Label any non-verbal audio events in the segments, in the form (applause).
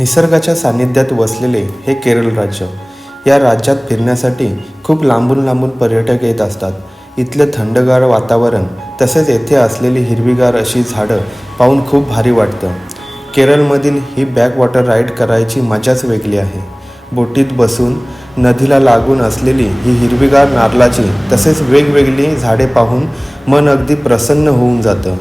निसर्गाच्या सान्निध्यात वसलेले हे केरळ राज्य. या राज्यात फिरण्यासाठी खूप लांबून लांबून पर्यटक येत असतात. इथलं थंडगार वातावरण तसेच येथे असलेली हिरवीगार अशी झाडं पाहून खूप भारी वाटतं. केरळमधील ही बॅकवॉटर राईड करायची मजाच वेगळी आहे. बोटीत बसून नदीला लागून असलेली ही हिरवीगार नारळाची तसेच वेगवेगळी झाडे पाहून मन अगदी प्रसन्न होऊन जातं.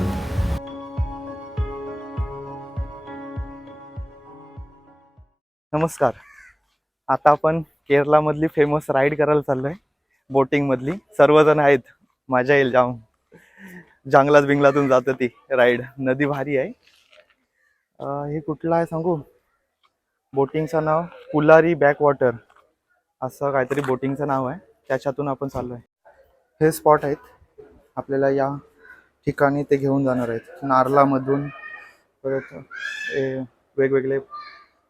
नमस्कार. आता आपण केरलामधली फेमस राईड करायला चाललोय. बोटिंगमधली सर्वजण आहेत. मजा येईल जाऊन. जंगलात बिंगलातून जातं ती राईड नदी भारी आहे. हे कुठलं आहे सांगू? बोटिंगचं नाव पुलारी बॅकवॉटर असं काहीतरी बोटिंगचं नाव आहे. त्याच्यातून आपण चाललो आहे हे स्पॉट आहेत. आपल्याला या ठिकाणी ते घेऊन जाणार आहेत. नारलामधून परत हे वेगवेगळे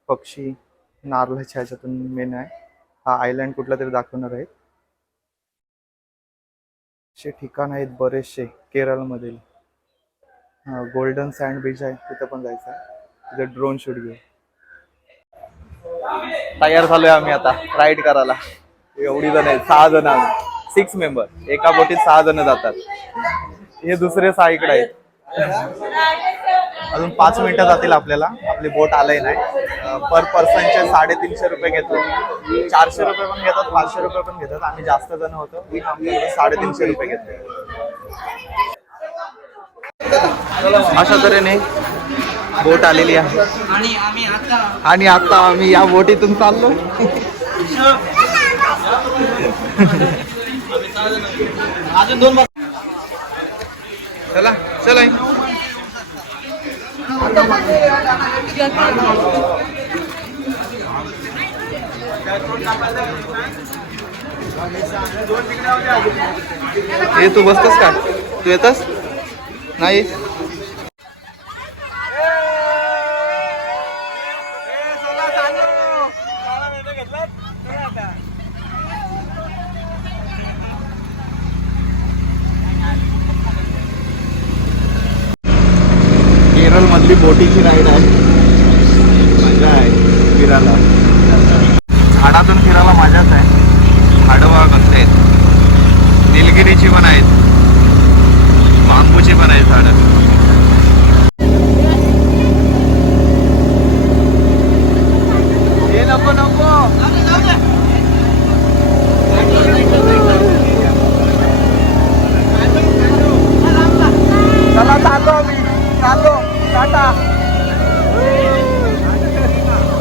पक्षी नारळाच्या ह्याच्यातून मेन आहे. हा आयलँड कुठला तरी दाखवणार आहे. असे ठिकाण आहेत बरेचसे केरळमधील. गोल्डन सँड बीच आहे. तिथं पण जायचं आहे. तिथे ड्रोन शूट घेऊ. तयार झालोय आम्ही आता राईड करायला. एवढी जण आहेत सहा जण आम्ही. सिक्स मेंबर एका बोटीत सहा जण जातात. हे दुसरे सहा इकडे आहेत. अजून पाच मिनिटं जातील आपल्याला. आपली बोट आलंय नाही. पर पर्सनचे साडेतीनशे रुपये घेतो चारशे रुपये पण घेतात पाचशे रुपये पण घेतात. आम्ही जास्त जण होतो. आमच्याकडे साडेतीनशे रुपये घेतो अशा तऱ्हेने बोट आलेली आहे. आणि आता आम्ही या बोटीतून चाललो. (laughs) चला. चला. हे तू बसतस का? तू येतस? नाही? मधली बोटीची राईड आहे. मजा आहे फिरायला. झाडातून फिरायला मजाच आहे. झाडं कसले आहेत निलगिरीची पण आहेत. बांबूची पण आहेत झाडं हे नको नको चला चाललो मी चाललो टाटा जंगलातून एंट्री झाला कोणती नदी कापू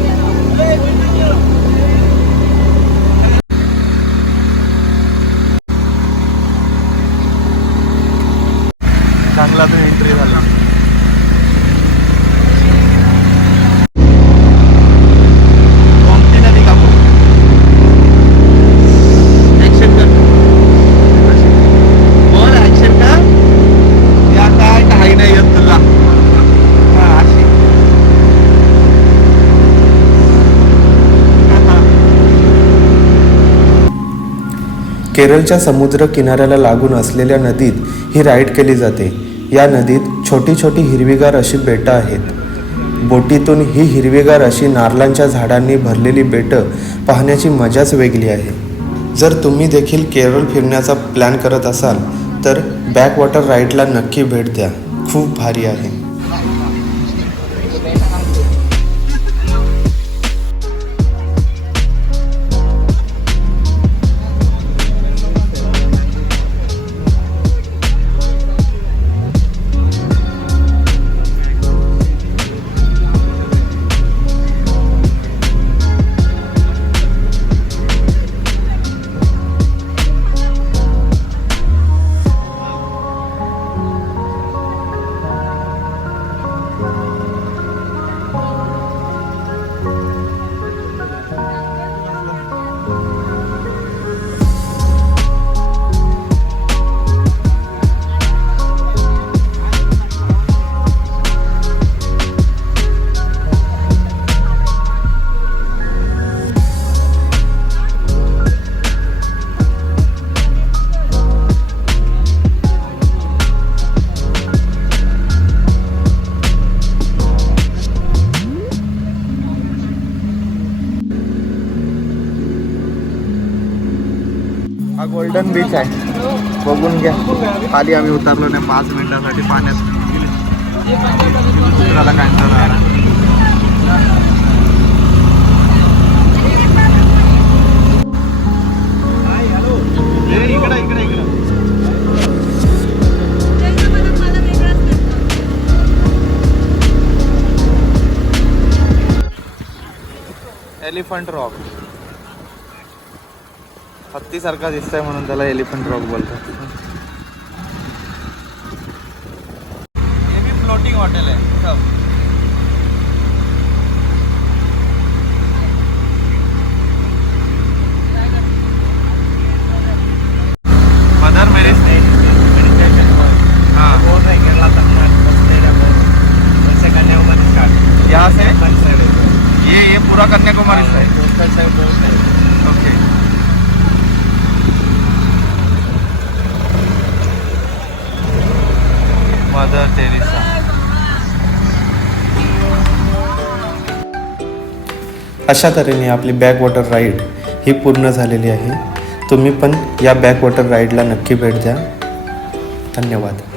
ऍक्शन कर बोल ऍक्शन कर या काय काही नाही येत हा, अशी. केरळच्या समुद्र किनाऱ्याला लागून असलेल्या नदीत ही राईड केली जाते. या नदीत छोटी छोटी हिरवीगार अशी बेटं आहेत. बोटीतून ही हिरवीगार अशी नारळांच्या झाडांनी भरलेली बेटं पाहण्याची मजाच वेगळी आहे. जर तुम्ही देखील केरळ फिरण्याचा प्लॅन करत असाल तर बॅकवॉटर राईडला नक्की भेट द्या. खूप भारी आहे. गोल्डन बीच आहे बघून घ्या खाली आम्ही उतरलो नाही पाच मिनिटासाठी पाण्यात दुसऱ्याला काय झाला. इकडं. एलिफंट रॉक हत्तीसारखा दिसतंय म्हणून त्याला एलिफंट रॉक बोलतात. हे बी फ्लोटिंग हॉटेल आहे. सब. मदर मेरी हाँ? यहाँ से? ये ये पूरा कन्याकुमारी से ओके मदर टेरेसा. अशा तऱ्हेने आपली बॅकवॉटर राईड ही पूर्ण झालेली आहे. तुम्ही पण या बॅकवॉटर राईडला नक्की भेट द्या. धन्यवाद.